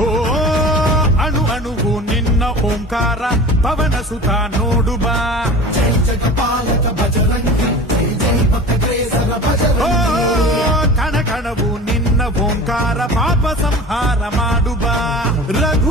ಓ ಅಣು ಅಣುವು ನಿನ್ನ ಓಂಕಾರ ಪವನ ಸುತ ನೋಡು ಬಾ ಓ ಕಣ ಕಣವು ನಿನ್ನ ಓಂಕಾರ ಪಾಪ ಸಂಹಾರ ಮಾಡು ಬಾ ರಘು